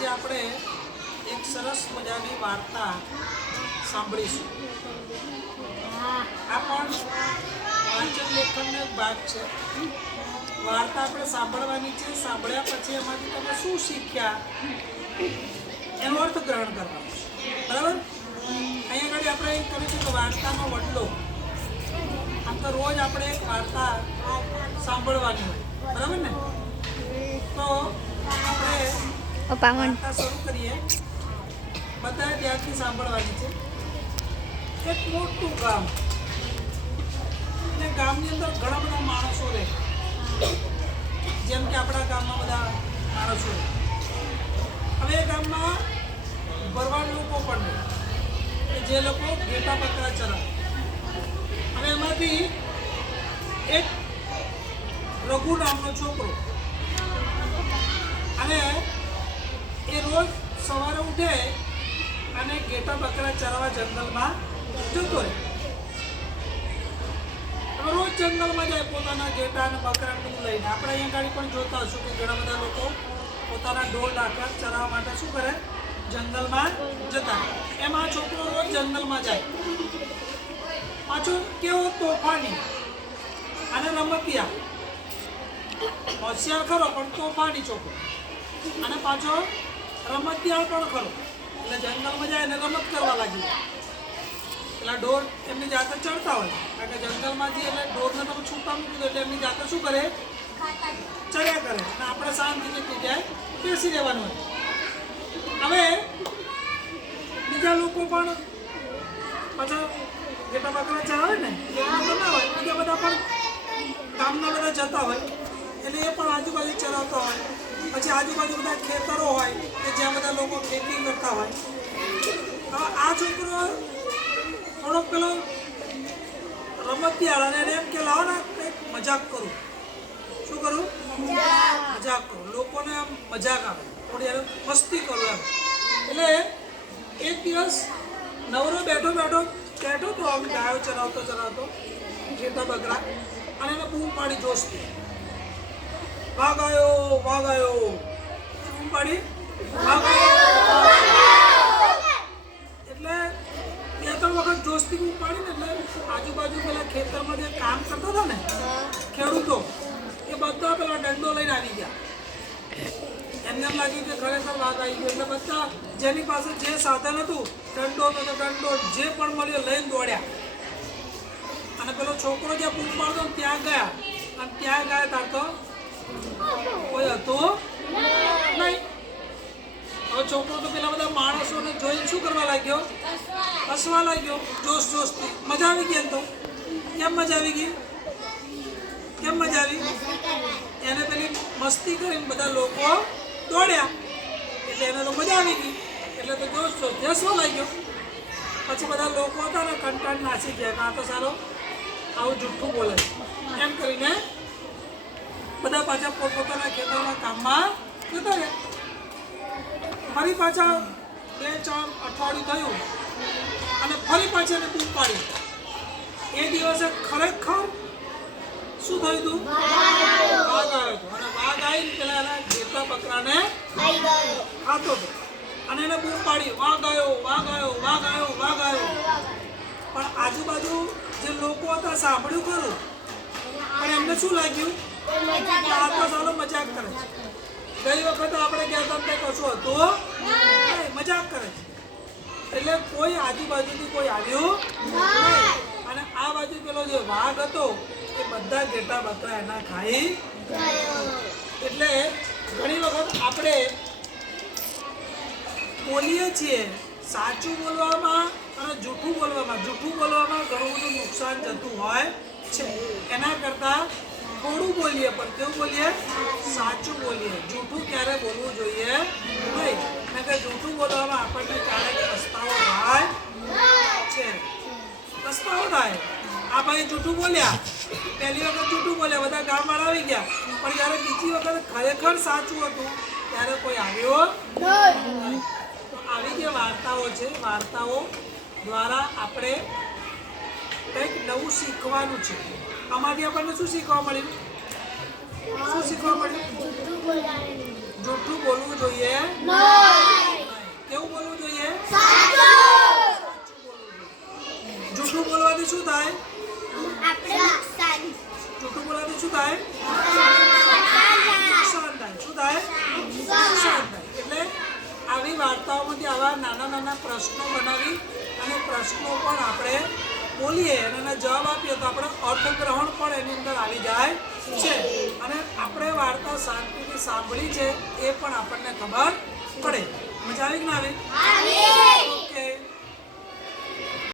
આજે આપણે એક સરસ મજાની વાર્તા સાંભળીશું. આ પણ વાંચન લેખનનો એક ભાગ છે. વાર્તા આપણે સાંભળવાની છે. સાંભળ્યા પછી એમાંથી તમે શું શીખ્યા? એનો અર્થ ગ્રહણ કરવાનો બરાબર? અહીંયા આગળ આપણે એક કરીશું કે વાર્તાનો વડલો. આમ તો રોજ આપણે એક વાર્તા સાંભળવાની હોય. બરાબર ને? તો આપણે પપ્પા શરૂ કરીએ. બધા ત્યાંથી સાંભળવાની છે. એક મોટું ગામ. ગામની અંદર ઘણા બધા માણસો રહે. જેમ કે આપણા ગામમાં માણસો હવે ગામમાં ભરવાડ લોકો પણ રહે. જે લોકો ઘેટા બકરા ચલાવે હવે એમાંથી એક રઘુ નામનો છોકરો અને એ રોજ ઉઠે અને ગેટા બકરા ચરવા જંગલમાં જતો રહે. રોજ જંગલમાં જાય પોતાના ગેટા અને બકરા બધું લઈને. આપણે અહીંયા ગાડી પણ જોતા હશું કે ઘણા બધા લોકો પોતાના ઢોર ડાકર ચરાવવા માટે શું કરે? જંગલમાં જતા એમાં છોકરો રોજ જંગલમાં જાય. પાછો કેવો તોફાની અને રમતિયા. હોશિયાર ખરો, પણ તોફાની છોકરો. અને પાછો રમતિયાળ પણ ખરો. એટલે જંગલમાં જાય એને રમત કરવા લાગી. એટલે ઢોર એમની જાતે ચડતા હોય. કારણ કે જંગલમાં જઈએ એટલે ઢોરને તમે છૂટા મૂકી દો એટલે એમની જાતે શું કરે? ચડ્યા કરે. અને આપણે શાંતિ જગ્યાએ બેસી રહેવાનું હોય. હવે બીજા લોકો પણ પાછા જેટલા બકરા ચરાવે ને ના હોય. બીજા બધા પણ ગામના બધા જતા હોય. એટલે એ પણ આજુબાજુ ચડાવતા હોય. પછી આજુબાજુ બધા ખેતરો હોય કે જ્યાં બધા લોકો ખેતી કરતા હોય. હવે આ છોકરો થોડોક પેલો રમતિયાળ અને એને એમ કે લાવો ને કંઈક મજાક કરું. શું કરું? મજાક કરું. લોકોને આમ મજાક આવે. થોડી એને મસ્તી કરું એમ. એટલે એક દિવસ નવરો બેઠો બેઠો બેઠો તો આમ ગાયો ચરાવતો ચરાવતો ઘેટા બકરા અને એને બૂમ પાડી જોશથી. વાઘ આવ્યો વાઘ પાડી એટલે બે ત્રણ વખત જોશથી એટલે આજુબાજુ પેલા ખેતરમાં જે કામ કરતા હતા ને, ખેડૂતો, એ બધા પેલા દંડો લઈને આવી ગયા. એમને એમ લાગ્યું કે ખરેખર વાઘ આવી ગયો એટલે બધા જેની પાસે જે સાધન હતું, દંડો તો દંડો જે પણ મળ્યો લઈને દોડ્યા. અને પેલો છોકરો જે બૂમ પાડતો ત્યાં ગયા. અને ત્યાં ગયા તાર તો કોઈ હતું? નહીં. હવે છોકરો તો પેલા બધા માણસોને જોઈને શું કરવા લાગ્યો? હસવા લાગ્યો, જોશ જોશથી. મજા આવી ગઈ તો? કેમ મજા આવી ગઈ? કેમ મજા આવી? એને પેલી મસ્તી કરીને બધા લોકો દોડ્યા. એટલે એને તો મજા આવી ગઈ. એટલે તો જોશ જોશ હસવા લાગ્યો. પછી બધા લોકો હતા ને કંટાળ નાસી ગયા. ના તો સારો આવું જુઠ્ઠું બોલે એમ કરીને બધા પાછા પોતપોતાના ખેતરના કામમાં જતા રહ્યા ફરી પાછા બે ચાર અઠવાડિયું થયું અને ફરી પાછા એને બૂમ પાડી. એ દિવસે ખરેખર શું થયું હતું? વાઘ આવ્યો હતો. અને વાઘ આવીને પેલા એના ઘેતા બકરાને ખાતો હતો. અને એને બૂમ પાડી. વાઘ આવ્યો વાઘ આવ્યો વાઘ આવ્યો વાઘ આવ્યો. પણ આજુબાજુ જે લોકો હતા સાંભળ્યું ખરું? પણ એમને શું લાગ્યું? કે આ સાલો મજાક કરે છે. ગઈ વખત આપણે ગયા હતા કશું હતું? મજાક કરે છે. એટલે કોઈ આજુબાજુથી કોઈ આવ્યું અને આ બાજુ પેલો જે વાઘ હતો એ બધા ઘેટા બકરા એના ખાઈ એટલે ઘણી વખત આપણે બોલીએ છીએ સાચું બોલવામાં અને જૂઠું બોલવામાં. જૂઠું બોલવામાં ઘણું બધું નુકસાન જતું હોય છે. એના કરતાં થોડું બોલીએ પણ કેવું બોલીએ? સાચું બોલીએ. જૂઠું ક્યારે બોલવું જોઈએ? નહીં. કારણ કે જૂઠું બોલવામાં આપણને ક્યારેક પસ્તાવો થાય છે. પસ્તાવો થાય. આ ભાઈ જૂઠું બોલ્યા. પહેલી વખત જૂઠું બોલ્યા. બધા ગામવાળા આવી ગયા. પણ જ્યારે બીજી વખત ખરેખર સાચું હતું ત્યારે કોઈ આવ્યો તો આવી જે વાર્તાઓ છે વાર્તાઓ દ્વારા આપણે કંઈક નવું શીખવાનું છે. આમાંથી આપણને શું શીખવા મળ્યું? શું શીખવા મળ્યું? જૂઠું બોલવું જોઈએ. કેવું બોલવું જોઈએ? જૂઠું બોલવાથી શું થાય? જૂઠું બોલવાથી શું થાય? થાય. શું થાય? નુકસાન થાય. એટલે આવી વાર્તાઓમાંથી આવા નાના નાના પ્રશ્નો બનાવી અને પ્રશ્નો પણ આપણે બોલીએ અને એના જવાબ આપીએ તો આપણે અર્થગ્રહણ પણ એની અંદર આવી જાય છે. અને આપણે વાર્તા શાંતિથી સાંભળી છે એ પણ આપણને ખબર પડે. મજા આવી કે ના આવી?